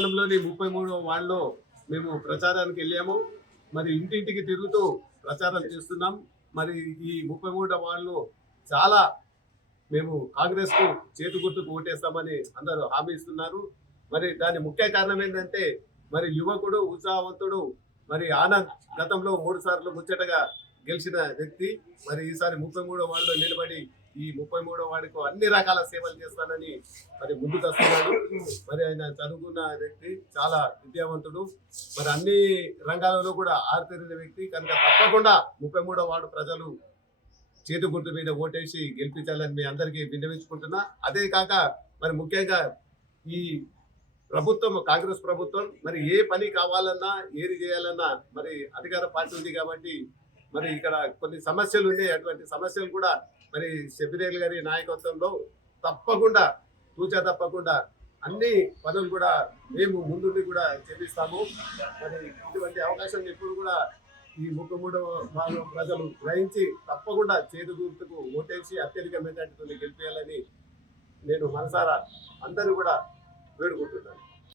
పట్టణంలోని 33వ వార్డులో మేము ప్రచారానికి వెళ్ళాము. మరి ఇంటింటికి తిరుగుతూ ప్రచారం చేస్తున్నాం. మరి ఈ 33వ వార్డులో చాలా మేము కాంగ్రెస్ కు చేతి గుర్తుకు ఓటేస్తామని అందరూ హామీ ఇస్తున్నారు. మరి దాని ముఖ్య కారణం ఏంటంటే మరి యువకుడు ఉత్సాహవంతుడు మరి ఆనంద్ గతంలో 3 సార్లు ముచ్చటగా గెలిచిన వ్యక్తి మరి ఈసారి 33వ వార్డులో నిలబడి ఈ 33వ వార్డుకు అన్ని రకాల సేవలు చేస్తానని మరి ముందుకు వస్తున్నాడు. మరి ఆయన చదువుకున్న వ్యక్తి, చాలా విద్యావంతుడు, మరి అన్ని రంగాలలో కూడా ఆరితేరిన వ్యక్తి కనుక తప్పకుండా 33వ వార్డు ప్రజలు చేతి గుర్తు మీద ఓటేసి గెలిపించాలని మీ అందరికీ విన్నవించుకుంటున్నా. అదే కాక మరి ముఖ్యంగా ఈ ప్రభుత్వం, కాంగ్రెస్ ప్రభుత్వం మరి ఏ పని కావాలన్నా ఏది చేయాలన్నా మరి అధికార పార్టీ ఉంది కాబట్టి మరి ఇక్కడ కొన్ని సమస్యలు ఉన్నాయి. అటువంటి సమస్యలు కూడా మరి శబిరేల్ గారి నాయకత్వంలో తప్పకుండా తూచా తప్పకుండా అన్ని పనులు కూడా మేము ముందుండి కూడా చేపిస్తాము. మరి ఇటువంటి అవకాశం ఎప్పుడు కూడా ఈ 33వ వార్డు ప్రజలు గ్రహించి తప్పకుండా చేతి గుర్తుకు ఓటేసి అత్యధిక మెజార్టీతో గెలిపేయాలని నేను మనసారా అందరూ కూడా వేడుకుంటున్నాను.